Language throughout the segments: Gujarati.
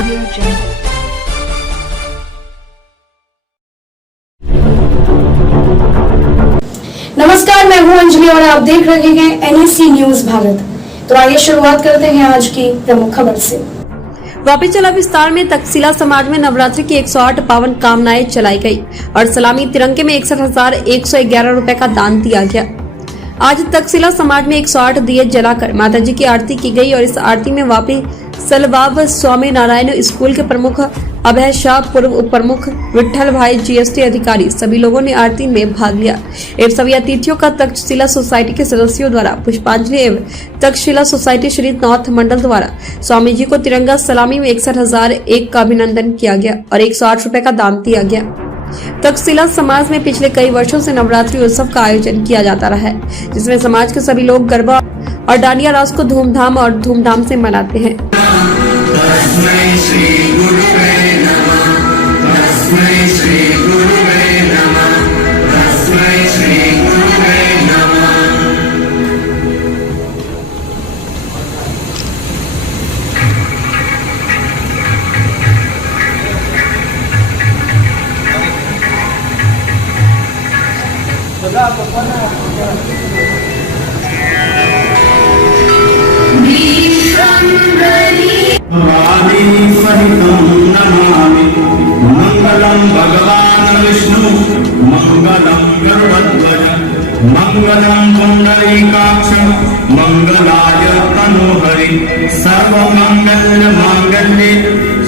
Audio Jungle. नमस्कार, मैं हूं अंजलि और आप देख रहे हैं एनएससी न्यूज भारत। तो आइए शुरुआत करते हैं आज की प्रमुख खबर से। वापी जिला विस्तार में तक्षशिला समाज में नवरात्रि की 108 पावन कामनाएं चलाई गई और सलामी तिरंगे में 61,111 रुपए का दान दिया गया। आज तक्षशिला समाज में 108 दिए जलाकर माताजी की आरती की गई और इस आरती में वापी सलवाब स्वामी नारायण स्कूल के प्रमुख अभय शाह, पूर्व उप प्रमुख विठल भाई, जीएसटी अधिकारी सभी लोगों ने आरती में भाग लिया एवं सभी अतिथियों का तक्षशिला सोसाइटी के सदस्यों द्वारा पुष्पांजलि एवं तक्षशिला सोसाइटी श्री नॉर्थ मंडल द्वारा स्वामी जी को तिरंगा सलामी में 61,001 का अभिनंदन किया गया और 108 रुपए का दान दिया गया। तक्षशिला समाज में पिछले कई वर्षों से नवरात्रि उत्सव का आयोजन किया जाता रहा है, जिसमें समाज के सभी लोग गरबा और डांडिया रास को धूमधाम से मनाते हैं। मंगलम भगवान विष्णु मंगलम गरुड़ध्वज मंगलम पुंडरीकाक्ष मंगलाय तनोहरि सर्वमंगल मांगल्ये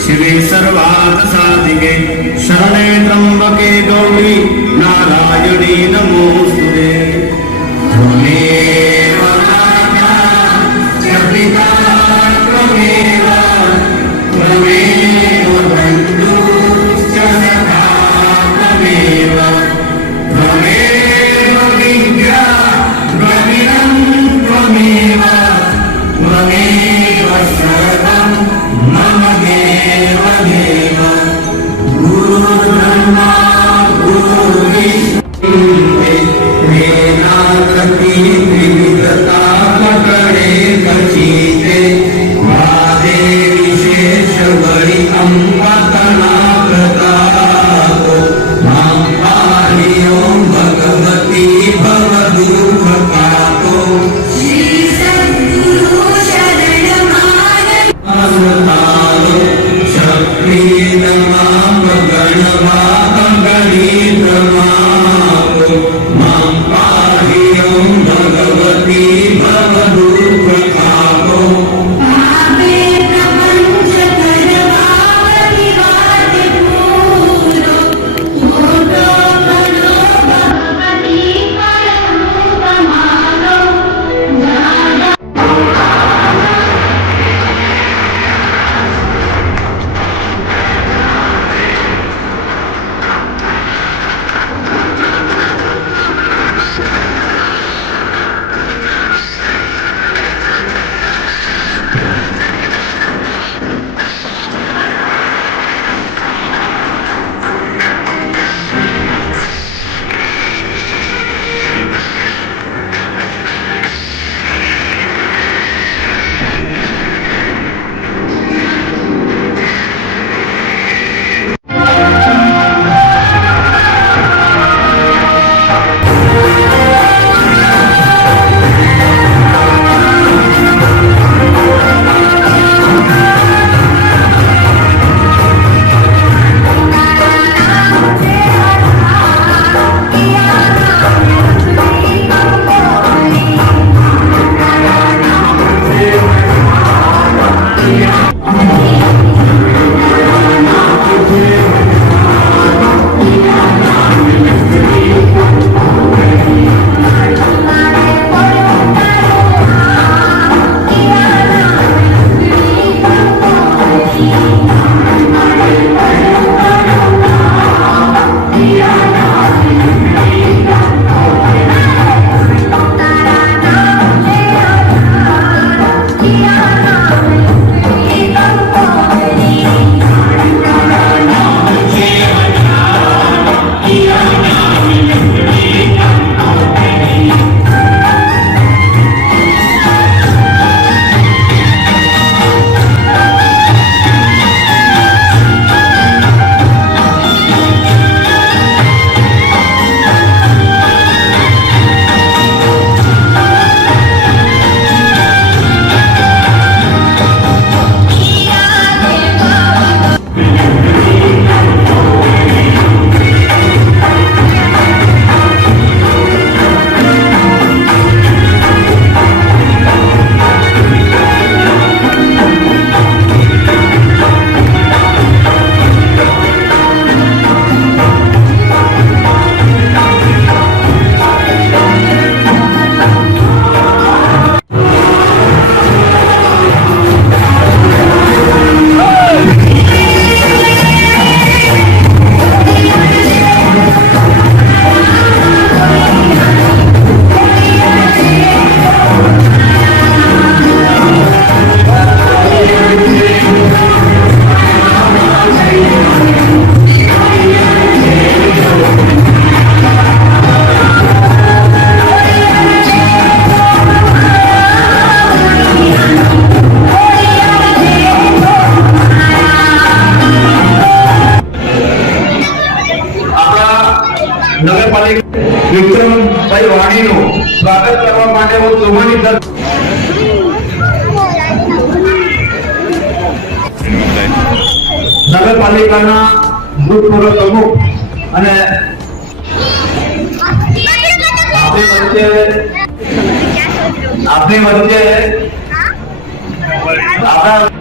शिवे सर्वार्थ साधिके शरणे त्र्यंबके गौरी नारायणी नमोस्तुते। त्वमेव माता च पिता त्वमेव त्वमेव बन्धुश्च सखा त्वमेव त्वमेव विद्या द्रविणं त्वमेव त्वमेव सर्वं मम देव देव। गुरुर्ब्रह्मा गुरुर्विष्णु वेदांति विविधता पकड़े बचीते वादे विशेष बड़ी अम्बतना प्रतापो मां पाहि ओम भगवती भवदुःख पापो श्री सद्गुरु शरणमागतालो शक्ति नमाम गणवाम गणितमापो मां पाहि ओम भगवती भवदुःख पापो માટે હું ચોમની નગરપાલિકાના ભૂતપૂર્વ પ્રમુખ અને આપણી વચ્ચે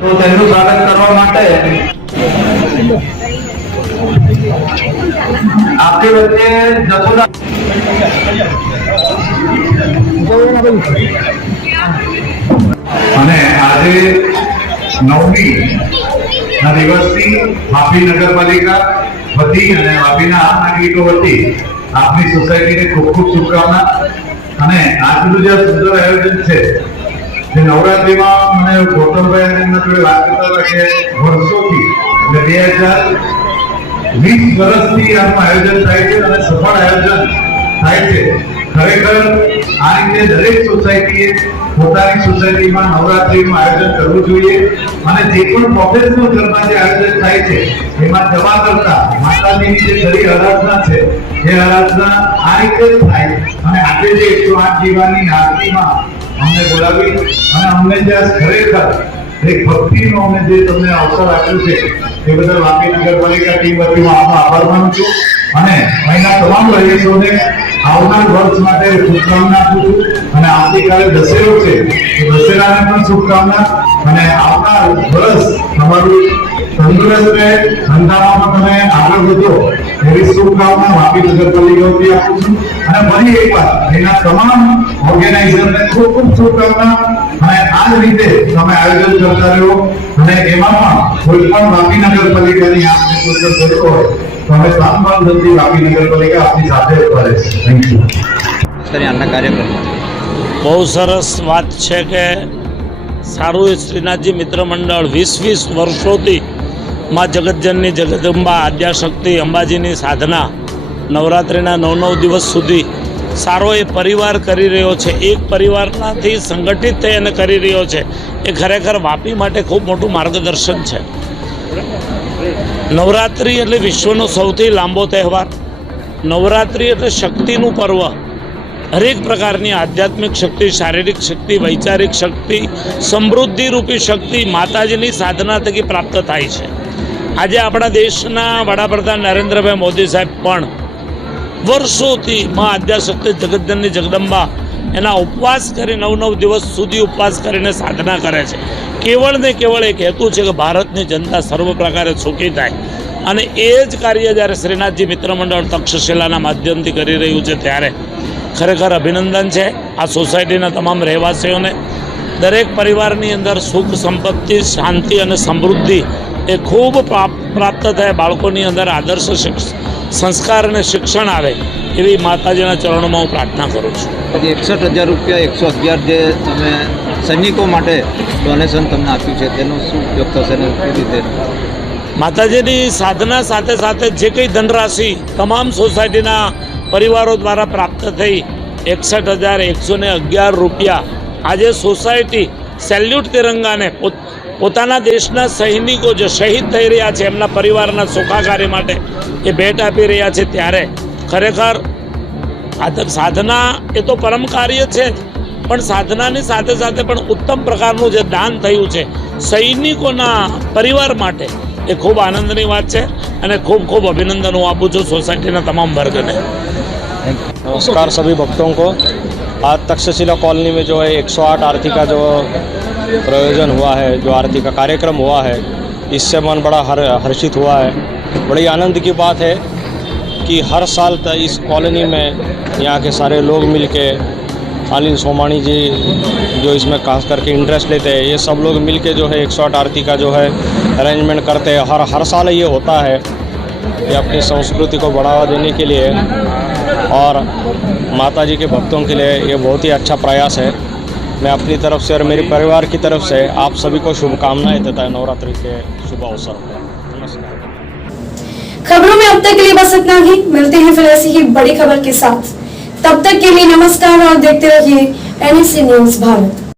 તો તેમનું સ્વાગત કરવા માટે આપણી વચ્ચે જસોદા અને આજે 9મી ના દિવસથી વાપી નગરપાલિકા વતી અને વાપીના આમ નાગરિકો વતી આપની સોસાયટીને ખૂબ ખૂબ શુભકામના. અને આજનું જે સુંદર આયોજન છે જે નવરાત્રીમાં મને ગૌતમભાઈ અને એમના જોડે વાત કરતા હતા કે વર્ષોથી એટલે 2020 વર્ષથી આનું આયોજન થાય છે અને સફળ આયોજન થાય છે. ખરેખર આ રીતે દરેક સોસાયટીએ પોતાની સોસાયટીમાં નવરાત્રીનું આયોજન કરવું જોઈએ અને જે પણ પ્રોફેશનલ ઘરમાં જે આયોજન થાય છે એમાં જમા કરતા માતાજીની જે ખરી આરાધના છે એ આરાધના આ રીતે જ થાય. અને આજે જે 108 દીવાની આરતીમાં અમને બોલાવી અને અમને જે ખરેખર એક ભક્તિનો અમને જે તમને અવસર આપ્યો છે એ બદલ વાપી નગરપાલિકા ટીમ વતી હું આપનો આભાર માનું છું અને અહીંના તમામ રહીશોને આવનાર વર્ષ માટે શુભકામના આપું છું. અને આવતીકાલે દશેરો છે તો દશેરાને પણ શુભકામના અને આવનાર વર્ષ તમારું તંદુરસ્ત રહે, ધંધામાં તમે આગળ વધો એવી શુભકામના વાપી નગરપાલિકાથી આપું છું. અને ફરી એકવાર એના તમામ ઓર્ગેનાઇઝરને ખૂબ ખૂબ શુભકામના. અને આ જ રીતે તમે આયોજન કરતા રહો અને એમાં પણ કોઈ પણ વાપી નગરપાલિકાની આપને કોઈ જરૂર હોય તો અમે સાંભળથી વાપી નગરપાલિકા આપની સાથે ઉભા રહેશે. Thank you. બહુ સરસ વાત છે કે સારું એ શ્રીનાથજી મિત્ર મંડળ 20 વર્ષોથી માં જગતજનની જગદંબા આદ્યાશક્તિ અંબાજીની સાધના નવરાત્રિના 9 દિવસ સુધી સારો એ પરિવાર કરી રહ્યો છે. એક પરિવારનાથી સંગઠિત થઈ અને કરી રહ્યો છે. એ ખરેખર વાપી માટે ખૂબ મોટું માર્ગદર્શન છે. નવરાત્રિ એટલે વિશ્વનો સૌથી લાંબો તહેવાર. નવરાત્રિ એટલે શક્તિનું પર્વ. હરેક પ્રકારની આધ્યાત્મિક શક્તિ, શારીરિક શક્તિ, વૈચારિક શક્તિ, સમૃદ્ધિરૂપી શક્તિ માતાજીની સાધના થકી પ્રાપ્ત થાય છે. આજે આપણા દેશના વડાપ્રધાન નરેન્દ્રભાઈ મોદી સાહેબ પણ વર્ષોથી માં આદ્યાશક્તિ જગતજનની જગદંબા એના ઉપવાસ કરી 9 દિવસ સુધી ઉપવાસ કરીને સાધના કરે છે. કેવળ ને કેવળ એક હેતુ છે કે ભારતની જનતા સર્વ પ્રકારે સુખી થાય. અને એ જ કાર્ય જ્યારે શ્રીનાથજી મિત્ર મંડળ તક્ષશિલાના માધ્યમથી કરી રહ્યું છે ત્યારે ખરેખર અભિનંદન છે આ સોસાયટીના તમામ રહેવાસીઓને. દરેક પરિવારની અંદર સુખ, સંપત્તિ, શાંતિ અને સમૃદ્ધિ એ ખૂબ પ્રાપ્ત થાય. બાળકોની અંદર આદર્શ સંસ્કાર અને શિક્ષણ આવે એવી માતાજીના ચરણોમાં હું પ્રાર્થના કરું છું. 61,000 રૂપિયા 111 જે તમે સૈનિકો માટે ડોનેશન તમને આપ્યું છે તેનો શું ઉપયોગ થશે ને કેવી રીતે? માતાજીની સાધના સાથે સાથે જે કંઈ ધનરાશિ તમામ સોસાયટીના પરિવારો દ્વારા પ્રાપ્ત થઈ 61,111 રૂપિયા આજે સોસાયટી સેલ્યુટ તિરંગાને પોતાના દેશના સૈનિકો જે શહીદ થઈ રહ્યા છે એમના પરિવારના સુખાકારી માટે એ ભેટ આપી રહ્યા છે. ત્યારે ખરેખર સાધના એ તો પરમ કાર્ય છે પણ સાધનાની સાથે સાથે પણ ઉત્તમ પ્રકારનું જે દાન થયું છે સૈનિકોના પરિવાર માટે એ खूब आनंदनी बात है और खूब खूब अभिनंदन હું આપું છું સોસાયટીના તમામ વર્ગને. नमस्कार सभी भक्तों को. आज तक्षशिला कॉलोनी में जो है 108 आरती का जो प्रयोजन हुआ है, जो आरती का कार्यक्रम हुआ है, इससे मन बड़ा हर्षित हुआ है. बड़ी आनंद की बात है कि हर साल इस कॉलोनी में यहाँ के सारे लोग मिलके आलिन सोमानी जी जो इसमें खास करके इंटरेस्ट लेते हैं, ये सब लोग मिलके जो है 108 आरती का जो है अरेंजमेंट करते हैं. हर साल ये होता है. ये अपनी संस्कृति को बढ़ावा देने के लिए और माता जी के भक्तों के लिए ये बहुत ही अच्छा प्रयास है. मैं अपनी तरफ से और मेरे परिवार की तरफ से आप सभी को शुभकामनाएं देता है नवरात्रि के शुभ अवसर पर. नमस्कार. खबरों में अब तक के लिए बस इतना ही. मिलते हैं फिर ऐसी ही बड़ी खबर के साथ. तब तक के लिए नमस्कार और देखते रहिए NSC न्यूज़ भारत.